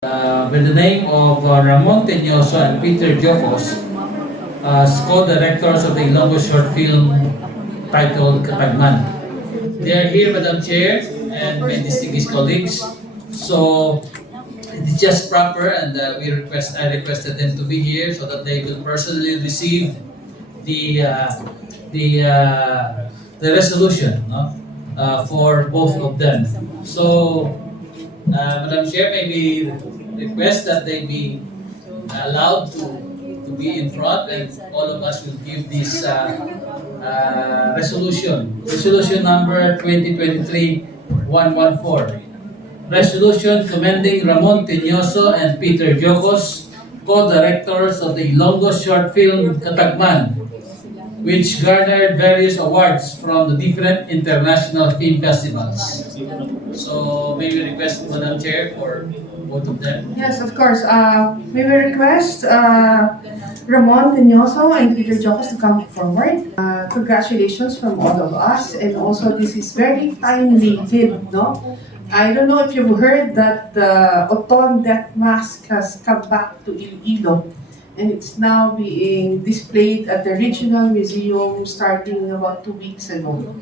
With the name of Ramon Teñoso and Peter Deocos as co-directors of the Ilonggo short film titled Katagman. They are here, Madam Chair, and my distinguished colleagues. So it's just proper, and I requested them to be here so that they will personally receive the resolution, no? For both of them. So, Madam Chair, maybe request that they be allowed to be in front, and all of us will give this resolution. Resolution number 2023-114. Resolution commending Ramon Teñoso and Peter Deocos, co-directors of the Ilonggo short film Katagman, which garnered various awards from the different international film festivals. So, may we request, Madam Chair, for both of them? Yes, of course. We will request Ramon Teñoso and Peter Deocos to come forward. Congratulations from all of us, and also this is very timely film, no? I don't know if you've heard that the Autumn Death Mask has come back to Iloilo, and it's now being displayed at the Regional Museum starting about 2 weeks ago.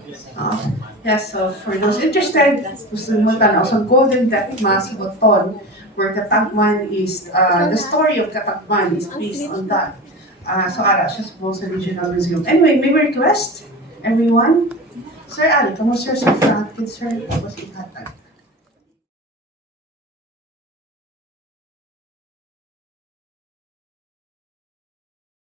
Yes, so for those interested, gusto mo tanaw sa Golden Death Mask Autumn, where Katagman is, the story of Katagman is based on that. So ara siya sa Regional Museum. Anyway, may we request everyone? Sir Ali, kamusta sa front? Sir, tapos ikatag.